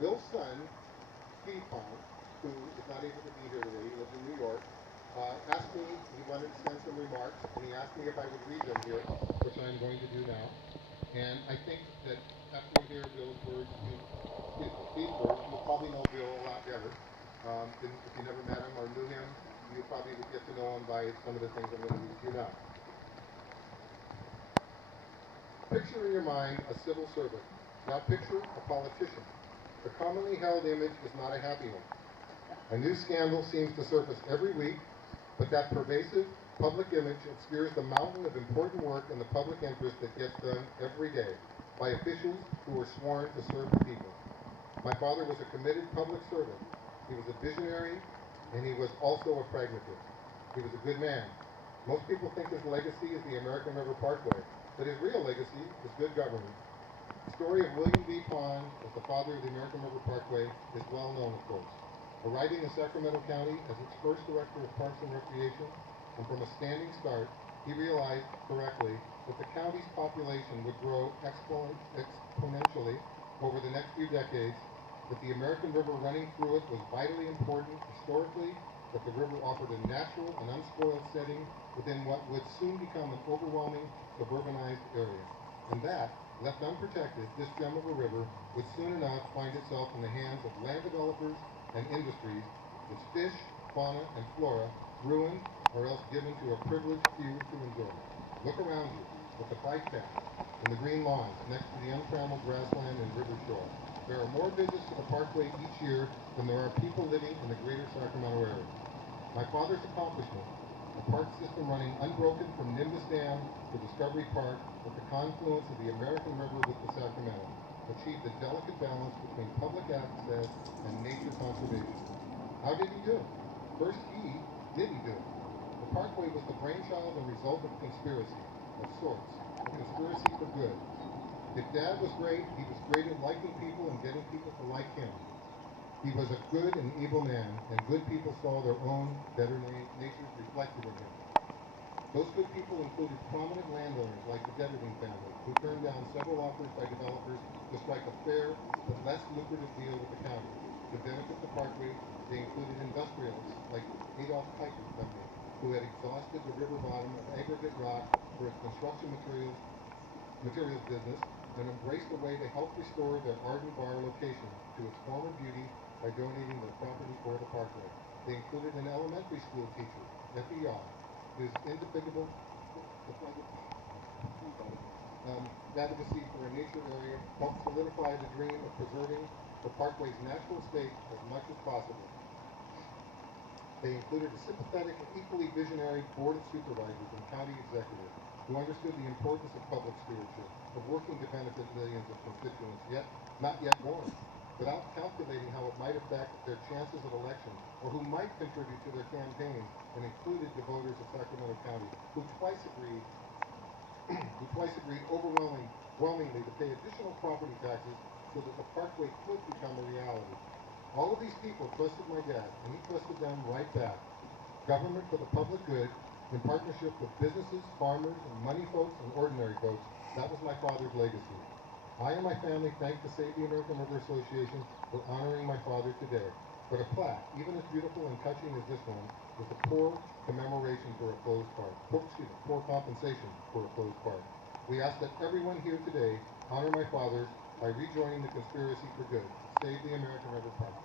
Bill's son, Steve Pond, who is not able to be here today, he lives in New York, asked me, he wanted to send some remarks, and he asked me if I would read them here, which I'm going to do now. And I think that after you hear Bill's words, Steve's words, you'll probably know Bill a lot better. If you never met him or knew him, you probably would get to know him by some of the things I'm going to read to you now. Picture in your mind a civil servant. Now picture a politician. The commonly held image is not a happy one. A new scandal seems to surface every week, but that pervasive public image obscures the mountain of important work in the public interest that gets done every day by officials who are sworn to serve the people. My father was a committed public servant. He was a visionary, and he was also a pragmatist. He was a good man. Most people think his legacy is the American River Parkway, but his real legacy is good government. The story of William B. Pond as the father of the American River Parkway is well known, of course. Arriving in Sacramento County as its first director of Parks and Recreation, and from a standing start, he realized correctly that the county's population would grow exponentially over the next few decades, that the American River running through it was vitally important historically, that the river offered a natural and unspoiled setting within what would soon become an overwhelming suburbanized area, and that, left unprotected, this gem of a river would soon enough find itself in the hands of land developers and industries, its fish, fauna, and flora ruined or else given to a privileged few to enjoy. Look around you at the bike path and the green lawns next to the untrammeled grassland and river shore. There are more visits to the parkway each year than there are people living in the greater Sacramento area. My father's accomplishment, a park system running unbroken from Nimbus Dam to Discovery Park at the confluence of the American River with the Sacramento, achieved a delicate balance between public access and nature conservation. How did he do it? First, did he do it? The parkway was the brainchild and result of a conspiracy, of sorts, a conspiracy for good. If Dad was great, he was great at liking people and getting people to like him. He was a good and evil man, and good people saw their own better natures reflected in him. Those good people included prominent landowners like the Dedering family, who turned down several offers by developers to strike a fair but less lucrative deal with the county. To benefit the parkway, they included industrialists like Adolph Piper's company, who had exhausted the river bottom of aggregate rock for its construction materials business, and embraced a way to help restore their Arden Bar location to its former beauty by donating their property for the parkway. They included an elementary school teacher, FER, whose indefatigable advocacy for a nature area helped solidify the dream of preserving the parkway's natural state as much as possible. They included a sympathetic and equally visionary board of supervisors and county executive who understood the importance of public stewardship, of working to benefit millions of constituents, yet not yet born, without calculating how it might affect their chances of election, or who might contribute to their campaign, and included the voters of Sacramento County, who twice agreed overwhelmingly to pay additional property taxes so that the parkway could become a reality. All of these people trusted my dad, and he trusted them right back. Government for the public good, in partnership with businesses, farmers, and money folks and ordinary folks, that was my father's legacy. I and my family thank the Save the American River Association for honoring my father today. But a plaque, even as beautiful and touching as this one, is a poor commemoration for a closed park. Poor compensation for a closed park. We ask that everyone here today honor my father by rejoining the conspiracy for good. Save the American River Park.